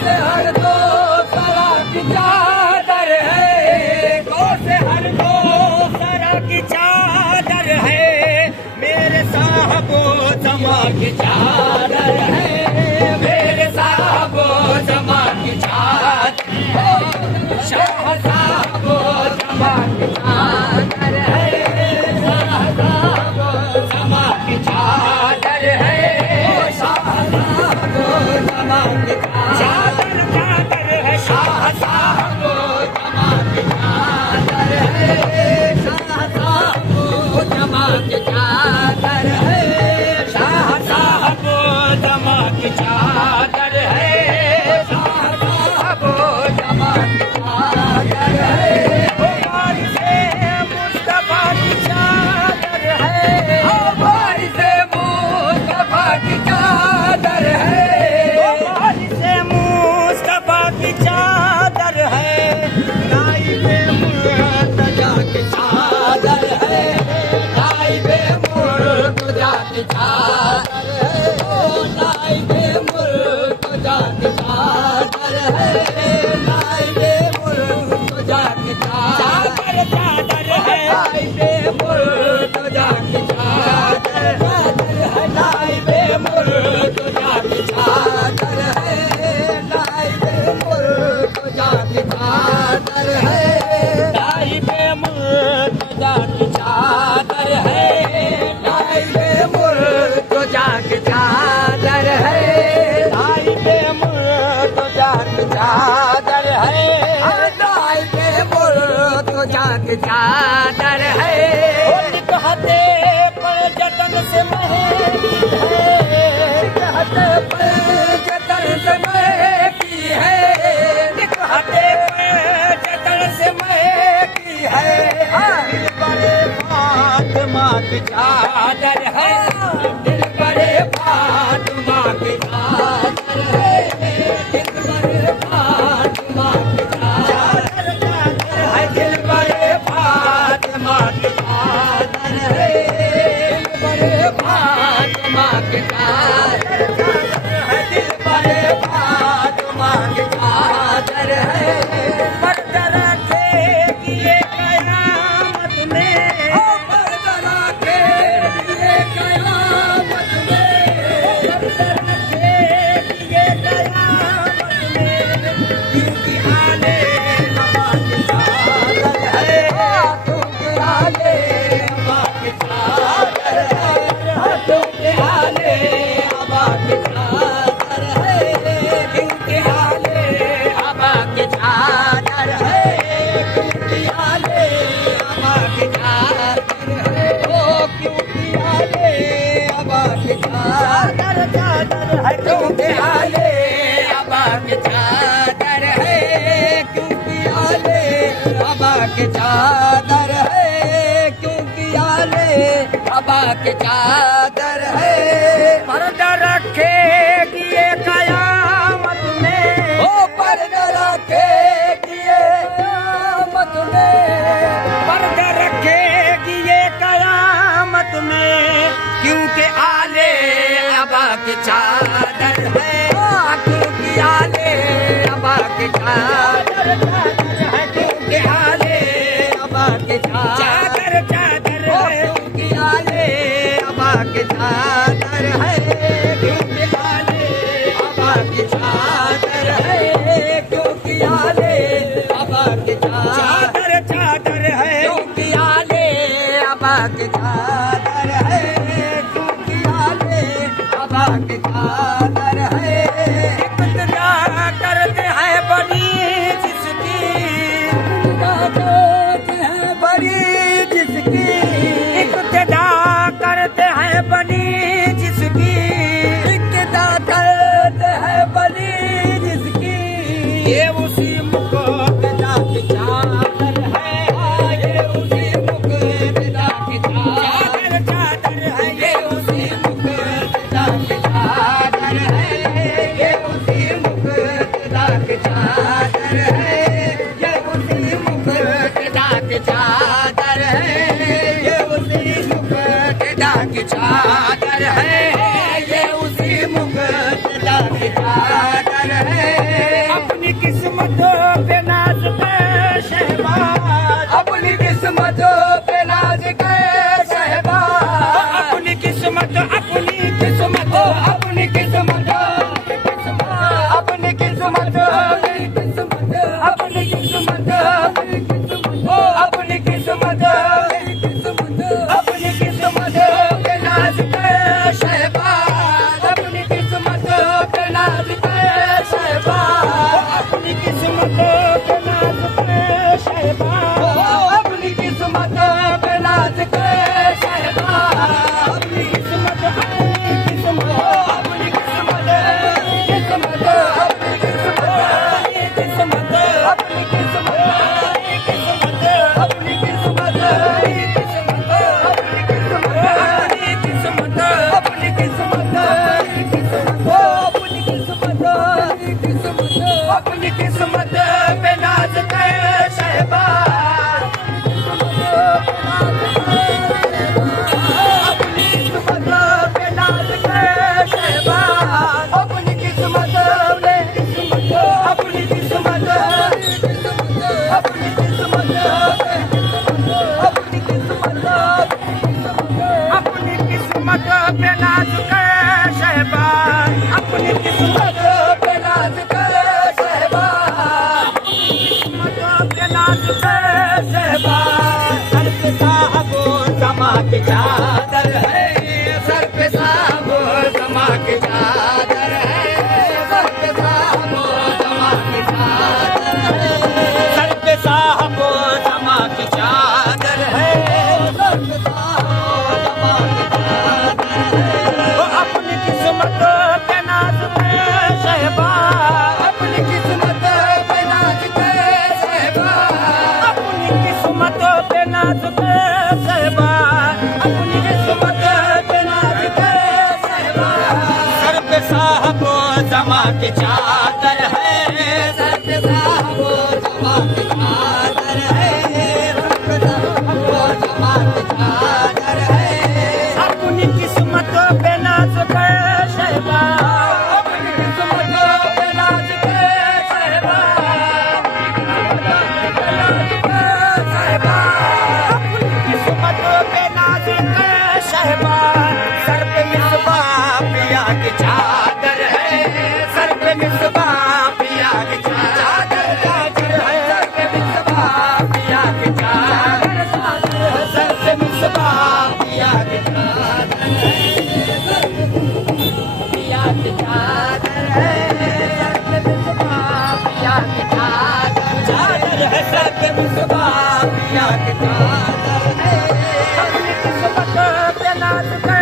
से हर दो सरा की चादर है, को से हर दो सरा की चादर है, मेरे साहबो जमा की चादर है, मेरे साहबो जमा की चादर है, शाह साहबो जमा की चादर है, शाह साहबो जमा की चादर है, शाह साहबो जमा की चादर चादर है, शाह साहबो जमा की चादर है, शाह साहबो जमा की चादर है, शाह साहबो जमा की चादर है, शाह साहबो जमा की चादर है, वारिसे मुस्तफा की चादर है, वारिसे मुस्तफा की चादर है, वारिसे मुस्तफा की चादर है, नाइबे मुर्तजा की चादर है, नाइबे मुर्तजा की चादर है, ओ नाइबे मुर्तजा की चादर है, नाइबे मुर्तजा की चादर चादर है, नाइबे मुर्तजा की चादर है, नाइबे मुर्तजा की चादर है, नाइबे मुर्तजा की चादर है, नाइबे मुर्तजा की चादर है, नाइबे मुर्तजा की चादर है, नाइबे मुर्तजा की चादर है, नाइबे मुर्तजा की चादर है, कहते पर जतन से महकी है, कहते पर जतन से महकी है, कहते पर जतन से महकी है, दिल बड़े फातिमा की चादर है, दिल बड़े फातिमा की चादर है, दिल बड़े फातिमा की चादर है, दिल बड़े फातिमा की चादर है, दिल बड़े फातिमा की चादर है, दिल बड़े फातिमा की चादर है, मर्द रखेगी ये कयामत में, ओ मर्द रखेगी ये कयामत में, मर्द रखेगी ये कयामत में, क्योंकि आले हवा की चादर है, क्योंकि आले हवा की चादर है, क्योंकि आले हवा की चादर है, क्योंकि आले हवा की चादर है, क्योंकि आले हवा की चादर है, ओ क्योंकि आले हवा की चादर चादर है, क्योंकि आले हवा की चादर है, क्योंकि आले हवा की चादर है, क्योंकि आले हवा की चादर है, पर्दा रखेगी ये कयामत में, ओ पर्दा रखेगी ये कयामत में, पर्दा रखेगी ये कयामत में, क्योंकि आले हवा की चादर है, क्योंकि आले हवा की चादर है, क्योंकि आले हवा की चादर चादर है, क्योंकि आले हवा की चादर है, क्योंकि आले हवा की चादर है, क्योंकि आले हवा की चादर चादर है, क्योंकि आले हवा की चादर है, क्योंकि आले हवा की चादर है, इब्तिदा करते हैं बनी जिसकी, इब्तिदा करते हैं बनी जिसकी, इब्तिदा करते हैं बनी जिसकी, इब्तिदा करते हैं बनी जिसकी, ये उसी मुक़द्ददा की चादर है, ये उसी मुक़द्ददा की चादर अपनी किस्मत पे नाज कर शहबाज, अपनी किस्मत पे नाज कर शहबाज, अपनी किस्मत पे, अपनी किस्मत, अपनी किस्मत, अपनी किस्मत, अपनी किस्मत पे नाज कर शहबाज, अपनी किस्मत पे नाज कर शहबाज, किस्मत पे नाज कर शहबाज। सर पे साहबो जमा की चादर है, सर पे साहबो जमा की चादर है, सर पे साहबो जमा की चादर है, सर पे साहबो जमा की चादर है, सर पे साहबो जमा की चादर है। वो अपनी किस्मत पे नाज कर शहबाज, अपनी किस्मत पे नाज कर शहबाज, अपनी किस्मत पे नाज कर शहबाज, अपनी किस्मत पे नाज कर शहबाज। सर पे साहबो जमा की चादर है, सर पे साहबो जमा की चादर है, सर पे साहबो जमा की चादर है। अपनी किस्मत पे नाज कर शहबाज, अपनी किस्मत पे नाज कर शहबाज, अपनी किस्मत पे नाज कर शहबाज। सर पे मिसबाह पिया की चादर है, सर पे मिसबाह पिया की चादर है, सर पे मिसबाह पिया की चादर, सर पे मिसबाह पिया की चादर है, पिया की चादर है, सर पे मिसबाह पिया की चादर है, सर पे मिसबाह पिया की चादर है। अपनी किस्मत पे नाज कर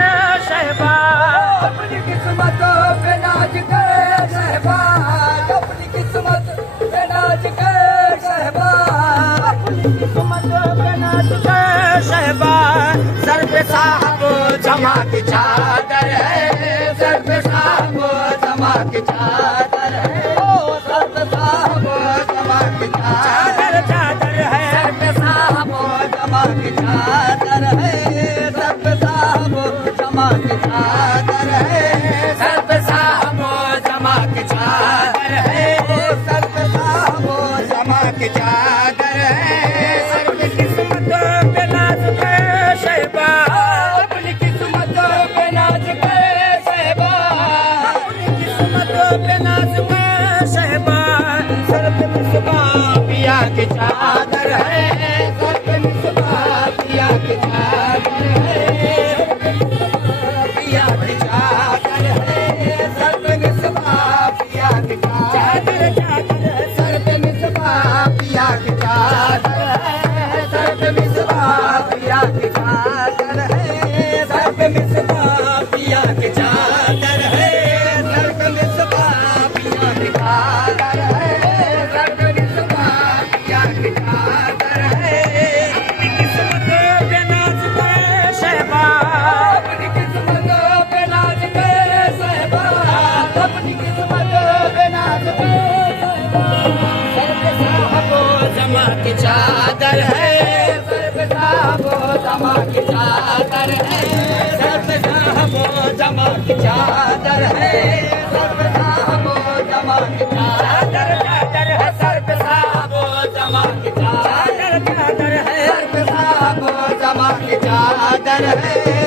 शहबाज, अपनी किस्मत पे नाज कर शहबाज, अपनी किस्मत पे नाज कर शहबाज, अपनी किस्मत पे नाज कर शहबाज। सर पे साहबो जमा की चादर है, सर पे साहबो जमा की चादर है, ओ सर पे साहबो जमा की चादर, चादर है, सर पे साहबो जमा की चादर है, सर पे साहबो जमा की चादर है, सर पे साहबो जमा की चादर है, ओ सर पे साहबो जमा की चादर है। सर पे किस्मत पे नाज कर शहबाज, अपनी किस्मत पे नाज कर शहबाज, अपनी किस्मत पे नाज कर शहबाज। सर पे मिसबाह पिया की चादर है, सर पे मिसबाह पिया की चादर है, पिया की चादर है, सर पे मिसबाह पिया की चादर, चादर है, सर पे मिसबाह पिया की चादर है, सर पे मिसबाह पिया की चादर है, सर पे मिसबाह पिया की चादर है, सर पे मिसबाह पिया की चादर है, सर पे मिसबाह पिया की चादर है। अपनी किस्मत पे नाज कर शहबाज, अपनी किस्मत पे नाज कर शहबाज, अपनी किस्मत पे नाज कर शहबाज। सर पे साहबो जमा की चादर है, सर पे साहबो जमा की चादर है, सर पे साहबो जमा की चादर है, सर पे साहबो जमा की चादर, चादर है, सर पे साहबो जमा की चादर, चादर है, सर पे साहबो जमा की चादर है।